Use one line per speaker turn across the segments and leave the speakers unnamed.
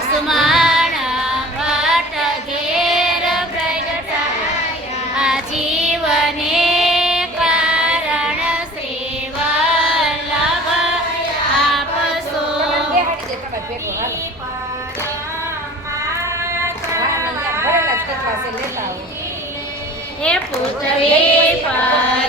સુમાણા ભટ્ટ ઘેર આ જીવને કારણ સેવા આપસો એ પુતળી પર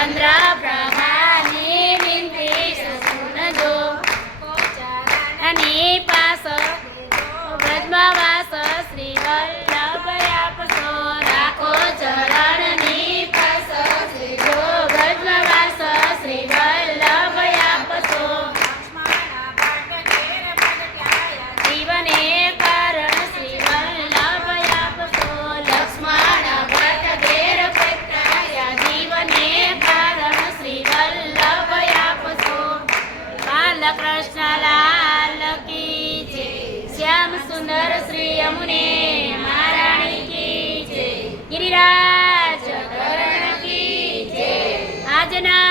And Sandra. કૃષ્ણ લાલ કી જય. શ્યામ સુંદર શ્રી અમને મહારાણી કી જય. ગિરિરાજ કરણ કી જય. આજના